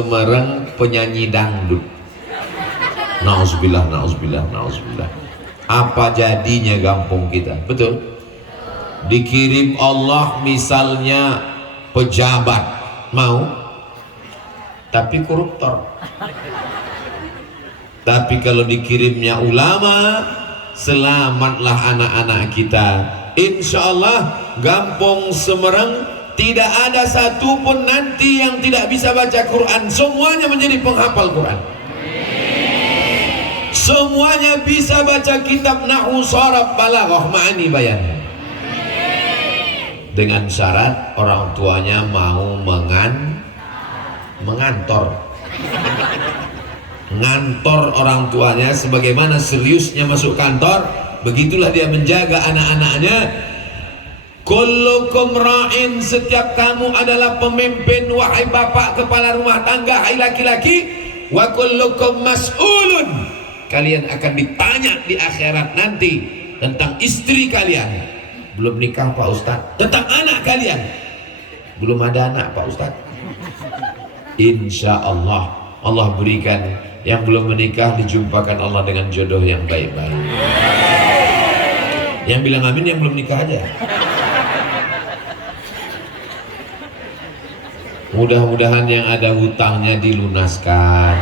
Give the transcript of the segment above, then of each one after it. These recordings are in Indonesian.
Semarang penyanyi dangdut. Nauzubillah, nauzubillah, nauzubillah. Apa jadinya kampung kita? Betul? Dikirim Allah misalnya pejabat, mau? Tapi koruptor. Tapi kalau dikirimnya ulama, selamatlah anak-anak kita. Insya Allah Gampong Semarang tidak ada satupun nanti yang tidak bisa baca Quran. Semuanya menjadi penghafal Quran. Semuanya bisa baca kitab Nahwu, Sharaf, Balaghah, Ma'ani, Bayan. Dengan syarat orang tuanya mau mengantor. Ngantor orang tuanya, sebagaimana seriusnya masuk kantor, begitulah dia menjaga anak-anaknya. Kullukum ra'in, setiap kamu adalah pemimpin, wahai bapak kepala rumah tangga, hai laki-laki. Wa kullukum mas'ulun, kalian akan ditanya di akhirat nanti tentang istri kalian. Belum nikah Pak Ustadz, tentang anak kalian. Belum ada anak Pak Ustadz. Insya Allah Allah berikan yang belum menikah dijumpakan Allah dengan jodoh yang baik-baik. Yang bilang amin yang belum nikah aja. Mudah-mudahan yang ada hutangnya dilunaskan.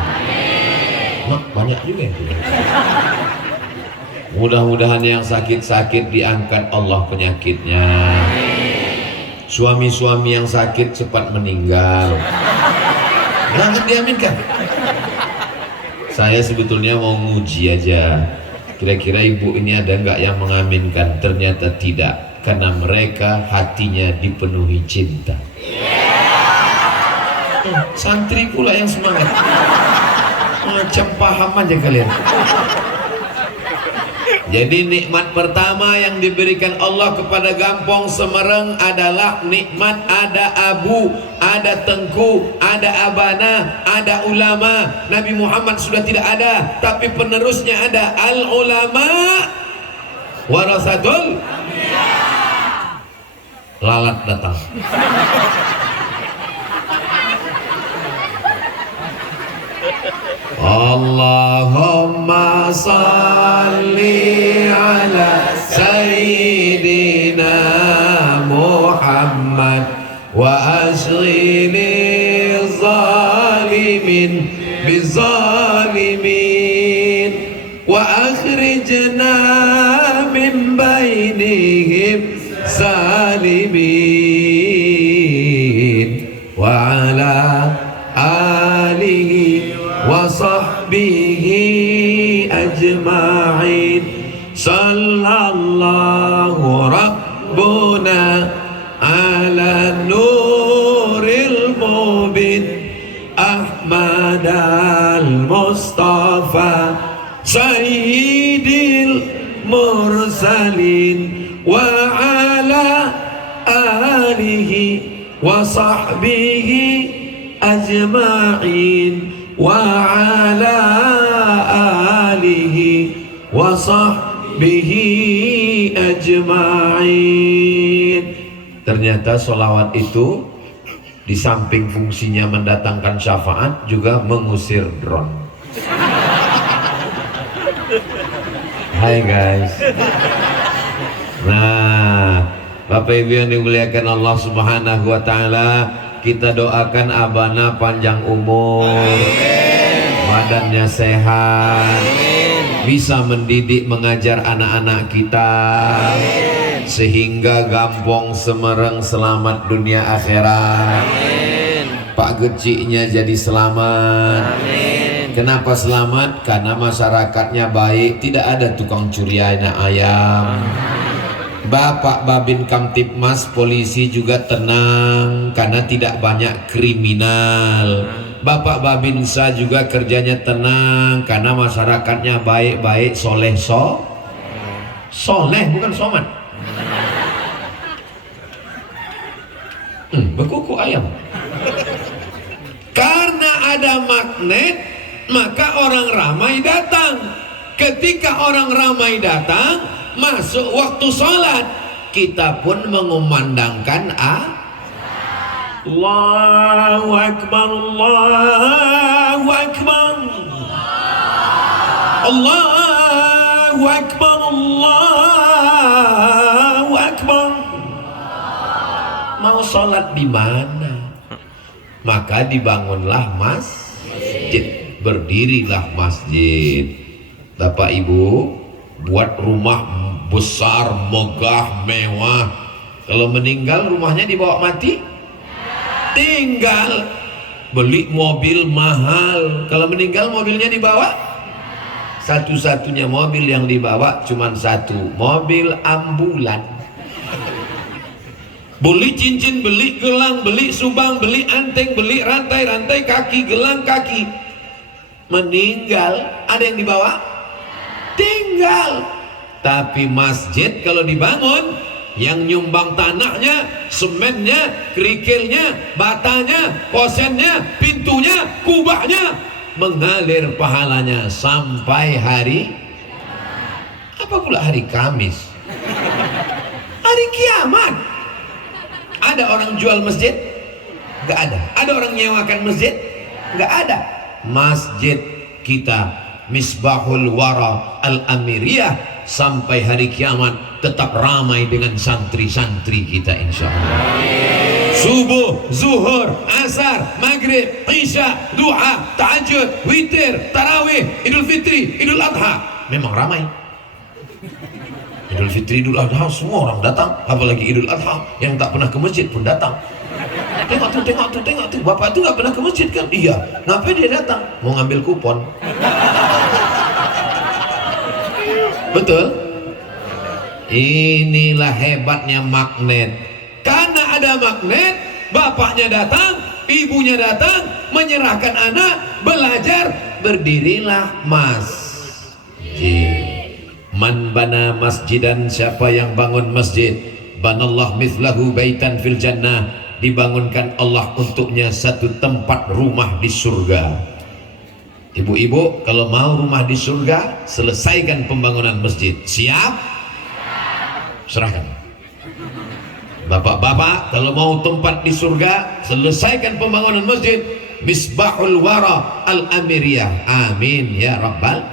Mak, banyak juga yang mudah-mudahan yang sakit-sakit diangkat Allah penyakitnya. Suami-suami yang sakit cepat meninggal. Jangan diaminkan. Saya sebetulnya mau nguji aja, kira-kira ibu ini ada nggak yang mengaminkan. Ternyata tidak, karena mereka hatinya dipenuhi cinta. Santri pula yang semangat. Macam paham aja kalian. Jadi nikmat pertama yang diberikan Allah kepada Gampong Semarang adalah nikmat ada abu, ada tengku, ada abana, ada ulama. Nabi Muhammad sudah tidak ada, tapi penerusnya ada. Al ulama warasatul anbiya. Lalat datang. Allahumma salli ala sayyidina Muhammad wa ashghili zalimin bizalimin wa akhrijna min bainihim salimin wa ala alihi wa sahbihi ajma'in. Sallallahu rabbuna ala nuril mubin Ahmad al-Mustafa sayyidil mursalin wa ala alihi wa sahbihi ajma'in wa ala alihi wa sahbihi ajma'in. Ternyata sholawat itu di samping fungsinya mendatangkan syafaat juga mengusir drone. Hai guys. Nah, Bapak Ibu yang dimuliakan Allah Subhanahu wa taala, kita doakan abana panjang umur, badannya sehat, bisa mendidik mengajar anak-anak kita, sehingga Gampong Semarang selamat dunia akhirat. Pak Geciknya jadi selamat. Kenapa selamat? Karena masyarakatnya baik, tidak ada tukang curi ayam. Bapak Babin Kamtipmas polisi juga tenang karena tidak banyak kriminal. Bapak Babinsa juga kerjanya tenang karena masyarakatnya baik-baik, soleh soleh bukan somat. Berkuku ayam. Karena ada magnet, maka orang ramai datang. Ketika orang ramai datang, masuk waktu sholat, kita pun mengumandangkan Allahu Akbar, Allahu Akbar, Allahu Akbar, Allahu Akbar. Mau sholat di mana? Maka dibangunlah masjid, berdirilah masjid. Bapak Ibu buat rumah besar, megah, mewah. Kalau meninggal rumahnya dibawa mati? Tinggal. Beli mobil mahal, kalau meninggal mobilnya dibawa? Satu-satunya mobil yang dibawa cuma satu, mobil ambulan. Beli cincin, beli gelang, beli subang, beli anteng, beli rantai-rantai kaki, gelang kaki. Meninggal, ada yang dibawa? Tinggal. Tapi masjid kalau dibangun, yang nyumbang tanahnya, semennya, kerikilnya, batanya, kosennya, pintunya, kubahnya, mengalir pahalanya sampai hari apa pula hari Kamis, hari kiamat. Ada orang jual masjid? Gak ada. Ada orang nyewakan masjid? Gak ada. Masjid kita Misbahul Wara Al-Amiriyah sampai hari kiamat tetap ramai dengan santri-santri kita, insya Allah. Subuh, zuhur, asar, maghrib, isya, duha, tahajud, witir, tarawih, idul fitri, idul adha, memang ramai. Idul Fitri, Idul Adha semua orang datang, apalagi Idul Adha yang tak pernah ke masjid pun datang. Tengok tuh, bapak itu nggak pernah ke masjid kan? Iya, ngapain dia datang? Mau ngambil kupon. Betul? Inilah hebatnya magnet. Karena ada magnet, bapaknya datang, ibunya datang, menyerahkan anak, belajar, berdirilah masjid. Man bana masjidan, siapa yang bangun masjid, banallah mithlahu baitan fil jannah, dibangunkan Allah untuknya satu tempat rumah di surga. Ibu-ibu kalau mau rumah di surga, selesaikan pembangunan masjid. Siap? Serahkan. Bapak-bapak kalau mau tempat di surga, selesaikan pembangunan masjid Misbahul Wara Al-Amiriyah. Amin ya Rabbal